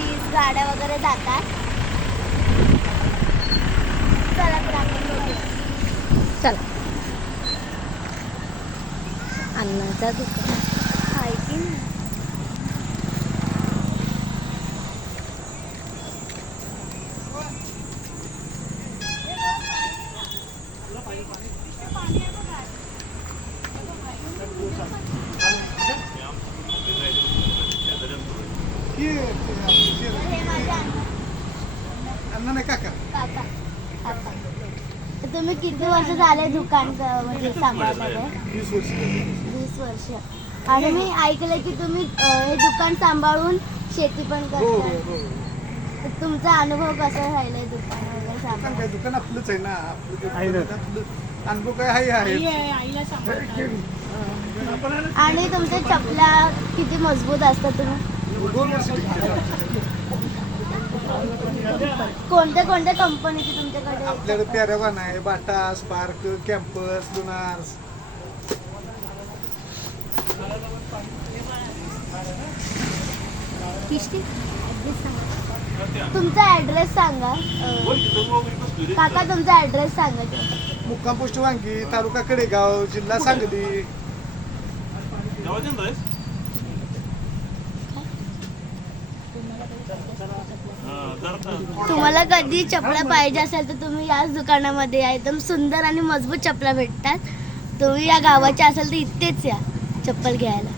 30 गाड्या वगैरे जातात. चला तर आपण बघूया. चला अन्नाचा दुकान आहे की नाही? हे माझे अण्णा नाही काका काका. काका. तर तुम्ही किती वर्ष झाले दुकान म्हणजे सांभाळतात? 20 वर्ष 20 वर्ष. आणि मी ऐकलं की तुम्ही हे दुकान सांभाळून शेती पण हो हो करता. हो तर तुमचा अनुभव कसा राहिलाय दुकान वगैरे दुकान सांभाळून? काय दुकान आपलंच आहे ना आपलं दुकान आपलं अनुभव काय आहे आणि तुमच्या चपला किती मजबूत असतात तुम्ही? 2 वर्ष टिकतात. कोणत्या कोणत्या कंपनीची तुमच्याकडे? आपल्याकडे पॅरागॉन आहे बाटा स्पार्क कॅम्पस लुनार्स. तुमचा ऍड्रेस सांगा. काका तुमचा ऍड्रेस सांगा. मुक्काम पोस्ट वांगी तालुका कडेगाव जिल्हा सांगली. तुम्हाला कधी चपला पाहिजे असेल तर तुम्ही याच दुकानामध्ये या. एकदम सुंदर आणि मजबूत चपला भेटतात. तुम्ही या गावाचे असेल तर इथेच या चप्पल घ्यायला.